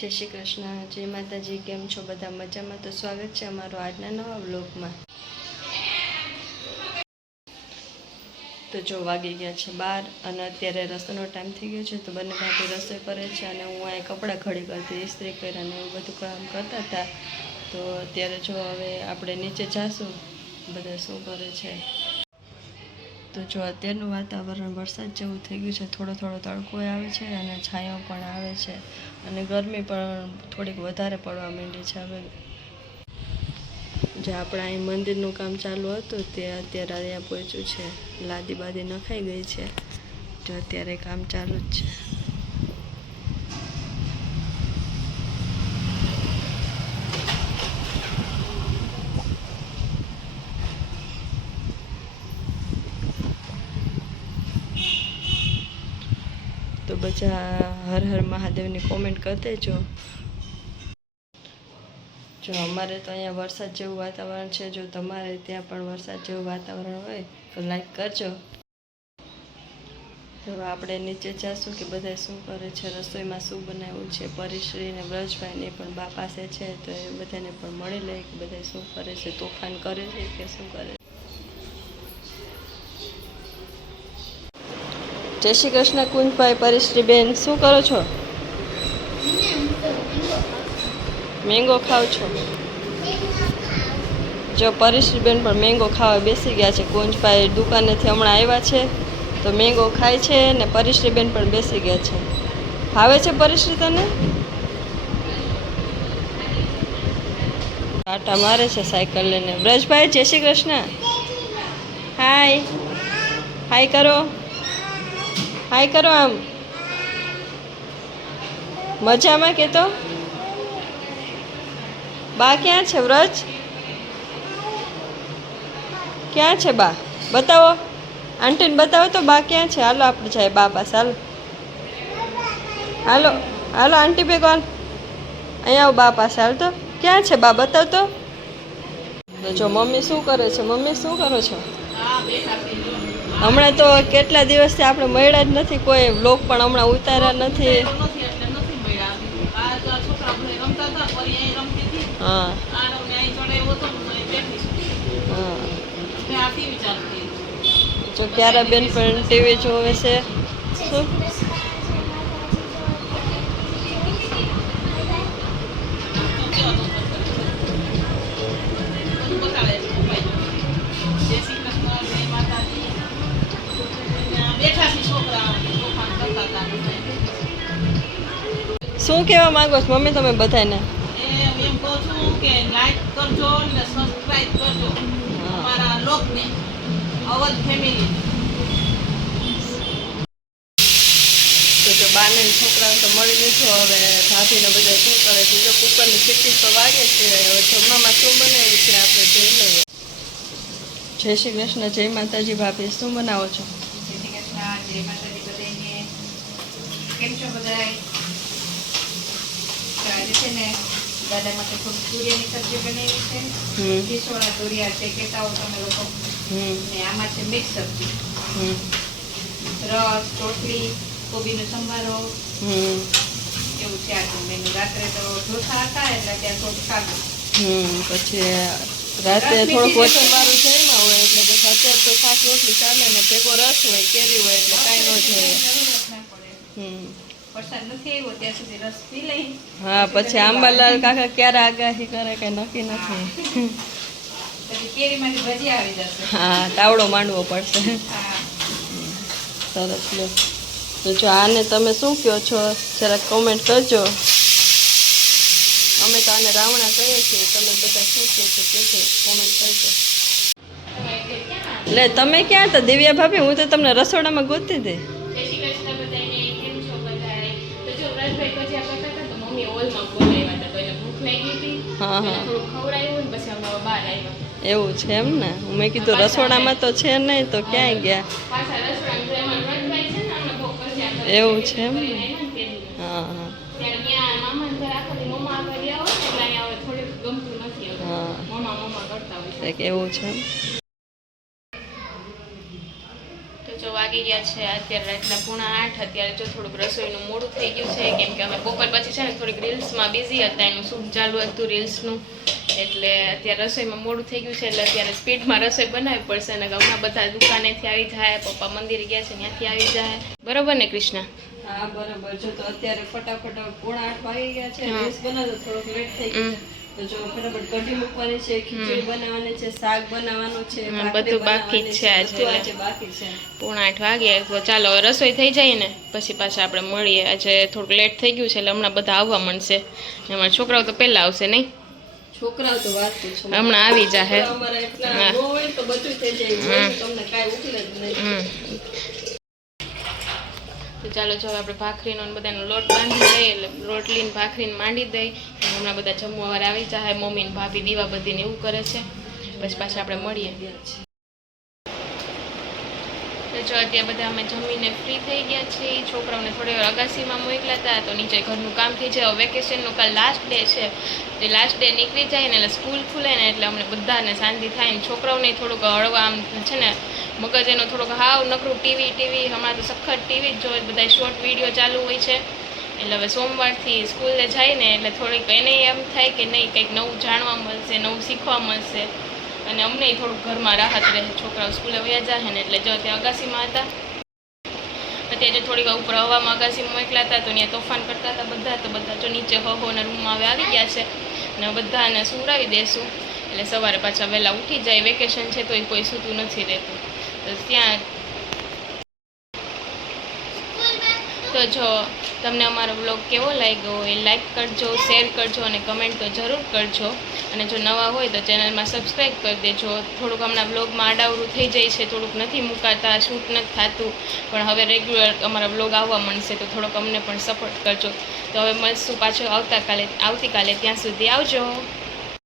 જય શ્રી કૃષ્ણ, જય માતાજી। કેમ છો બધા? મજામાં? તો સ્વાગત છે અમારો આજના નવા વ્લોગમાં। તો જો વાગી ગયા છે 12 અને અત્યારે રસોઈનો ટાઈમ થઈ ગયો છે। તો બંને ભાભી રસોઈ કરે છે અને હું અહીં કપડાં ઘડી કરતી, ઇસ્ત્રી કર્યા અને એવું બધું કામ કરતા હતા। તો અત્યારે જો હવે આપણે નીચે જાશું, બધા શું કરે છે। તો જો અત્યારનું વાતાવરણ વરસાદ જેવું થઈ ગયું છે, થોડો થોડો તડકો આવે છે અને છાંયો પણ આવે છે અને ગરમી પણ થોડીક વધારે પડવા માંડી છે। હવે જે આપણા અહીં મંદિરનું કામ ચાલુ હતું તે અત્યારે અહીંયા પહોંચ્યું છે, લાદી બાદી નખાઈ ગઈ છે, જો અત્યારે કામ ચાલુ જ છે। તો બધા હર હર મહાદેવની કોમેન્ટ કરી દેજો। જો અમારે તો અહીંયા વરસાદ જેવું વાતાવરણ છે, જો તમારે ત્યાં પણ વરસાદ જેવું વાતાવરણ હોય તો લાઈક કરજો। તો આપણે નીચે જાશું કે બધા શું કરે છે, રસોઈમાં શું બનાવ્યું છે। પરીશ્રી ને બ્રજભાઈને પણ બા પાસે છે, તો એ બધાને પણ મળી લે કે બધા શું કરે છે, તોફાન કરે છે કે શું કરે। જય શ્રી કૃષ્ણ કુંજભાઈ, પરીશ્રી બેન શું કરો છો? મેંગો ખાવ છો? જો પરીશ્રી બેન પણ મેંગો ખાવા બેસી ગયા છે। કુંજભાઈ દુકાનેથી હમણાં આવ્યા છે તો મેંગો ખાય છે ને પરીશ્રી બેન પણ બેસી ગયા છે। ભાવે છે પરીશ્રી તને? આટા મારે છે સાયકલ લઈને। બ્રજભાઈ જય શ્રી કૃષ્ણ, હાય હાય કરો, હાય કરો, આમ મજામાં કે તો? બા ક્યાં છે? વ્રજ ક્યાં છે? બા બતાવો, આંટીને બતાવો તો બા ક્યાં છે। હાલો આપણે જાય બા પાસે, હાલો હાલો હાલો આંટી ભેગો, અહીંયા આવો બા પાસે, હાલ તો ક્યાં છે બા બતાવ તો। જો મમ્મી શું કરે છે? મમ્મી શું કરો છો? હમણાં તો કેટલા દિવસથી આપણે મળ્યા જ નથી, કોઈ વ્લોગ પણ હમણાં ઉતાર્યા નથી। હા જો ક્યારે બેન પણ ટીવી જોવે છે। શું શું કહેવા માંગો છો મમ્મી તમે બધાને? એમ કહું છું કે લાઈક કરજો અને સબસ્ક્રાઇબ કરજો અમારા લોકને અવધ ફેમિલી। તો જો બાને છોકરાઓ તો મળી લીધું, હવે ભાભીને બધા શું કરે છે। જો કુકરની સીટી તો વાગે છે, હવે જમવામાં શું બનાવ્યું છે આપણે જોઈ લઈએ। જય શ્રી કૃષ્ણ, જય માતાજી। ભાભી શું બનાવો છો? જય શ્રી કૃષ્ણ, જય માતાજી બધાને। કેમ છો બધાય? આજે છે ને દાદા માટે થોડી તુરિયાની સબ્જી બનાવી છે, ખીસોળા તુરિયા છે કહેતા હો તમે લોકો, ને આમાં છે મિક્સ સબ્જી, રસ, રોટલી, કોબીનો સંભારો, એવું છે આજનું મેનુ। રાત્રે તો ઢોસા હતા એટલે ત્યાં થોડું સાદું, પછી રાતે થોડુંક વચન વાળું જમ્યા હોય એટલે બસ અત્યારે તો શાક રોટલી ચાલે ને ભેગો રસ હોય, કેરી હોય એટલે કાંઈ ન જોઈએ। વરસાદ નથી આવ્યો ત્યાં સુધી રસ પી લઈ। હા પછી આંબાલાલ કાકા ક્યારે આગાહી કરે કઈ નક્કી નથી। પછી કેરીમાંથી ભજી આવી જશે। હા તાવડો માંડવો પડશે। સરસ લો, તો જો આને તમે શું કહો છો જરાક કોમેન્ટ કરજો। અમે તો આને રાવણા કહીએ છીએ, તમે બધા શું કહો છો કહેજો, કોમેન્ટ કરજો। લે તમે ક્યાં હતા દિવ્યા ભાભી? હું તો તમને રસોડામાં ગોતતી હતી। હા હા એવું છે એમ ને? મેં કીધું રસોડામાં તો છે નહીં તો ક્યાંય ગયા। એવું છે એમ ને? હા હા હા એવું છે એમ। તો જો વાગી ગયા છે અત્યારે રાતના 7:30. અત્યારે જો થોડુંક રસોઈનું મોડું થઈ ગયું છે, કેમ કે અમે બપોર પછી છે ને થોડીક રીલ્સમાં બિઝી હતા, એનું શૂટ ચાલુ હતું રીલ્સનું, એટલે અત્યારે રસોઈમાં મોડું થઈ ગયું છે. એટલે અત્યારે સ્પીડમાં રસોઈ બનાવવી પડશે, અને હમણાં બધા દુકાનેથી આવી જાય, પપ્પા મંદિરે ગયા છે ત્યાંથી આવી જાય. બરોબર ને કૃષ્ણા? હા બરાબર. જો તો અત્યારે ફટાફટ 7:30 વાગી ગયા છે. રીલ્સ બનાવતો થોડોક લેટ થઈ ગયું છે, તો જો ફટાફટ કઢી મૂકવાની છે, ખીચડી બનાવવાની છે, શાક બનાવવાનું છે, બધું બાકી જ છે આજે. બધું આજે બાકી છે. 7:30 વાગ્યા. તો ચાલો હવે રસોઈ થઈ જાય ને પછી પાછા આપણે મળીએ. આજે થોડુંક લેટ થઈ ગયું છે એટલે હમણાં બધા આવવા માંડશે, ને અમારા છોકરાઓ તો પહેલા આવશે નહીં? છોકરાઓ તો વાત પૂછો, હમણાં આવી જાહે. અમારા એટલા ન હોય તો બધું થઈ જાય, તમને કાંઈ ઉકલે જ નહીં. તો ચાલો જો આપણે ભાખરીનો ને બધાનો લોટ બાંધી દઈએ, એટલે રોટલીને ભાખરીને માંડી દઈ. હમણાં બધા જમવાવાળા આવી જાય, મમ્મી ને ભાભી દીવા બધીને એવું કરે છે, પછી પાછા આપણે મળીએ. તો જો અત્યારે બધા અમે જમીને ફ્રી થઈ ગયા છીએ. છોકરાઓને થોડી વાર અગાસીમાં મોકલ્યા હતા, તો નીચે ઘરનું કામ થઈ જાય. વેકેશનનું કાલ લાસ્ટ ડે છે, તે લાસ્ટ ડે નીકળી જાય ને એટલે સ્કૂલ ખુલે ને એટલે અમને બધાને શાંતિ થાય ને છોકરાઓને થોડુંક હળવા આમ છે ને મગજ એનો થોડોક હાવ નકરું ટીવી હમણાં તો સખત ટીવી જ જોઈએ, બધા શોર્ટ વિડીયો ચાલુ હોય છે. એટલે હવે સોમવારથી સ્કૂલે જાય ને એટલે થોડીક એને એમ થાય કે નહીં કંઈક નવું જાણવા મળશે, નવું શીખવા મળશે, અને અમને થોડુંક ઘરમાં રાહત રહે. છોકરાઓ સ્કૂલે વયા જાય ને એટલે જો ત્યાં અગાસીમાં હતા, અત્યારે થોડીક ઉપર હવામાં અગાસીમાં મોકલ્યા હતા, તો ત્યાં તોફાન કરતા હતા બધા. તો બધા જો નીચે હોના રૂમમાં હવે આવી ગયા છે, ને બધાને સુવડાવી દેશું એટલે સવારે પાછા વહેલા ઉઠી જાય. વેકેશન છે તો કોઈ સૂતું નથી રહેતું. તો ત્યાં તો જો તમને અમારો બ્લોગ કેવો લાગ્યો હોય લાઈક કરજો, શેર કરજો અને કમેન્ટ તો જરૂર કરજો. અને જો નવા હોય તો ચેનલમાં સબસ્ક્રાઈબ કરી દેજો. થોડુંક હમણાં બ્લોગમાં આડાવડું થઈ જાય છે, થોડુંક નથી મુકાતા, શૂટ નથી થતું, પણ હવે રેગ્યુલર અમારા બ્લોગ આવવા મળશે, તો થોડોક અમને પણ સપોર્ટ કરજો. તો હવે મળશું પાછો આવતીકાલે. ત્યાં સુધી આવજો.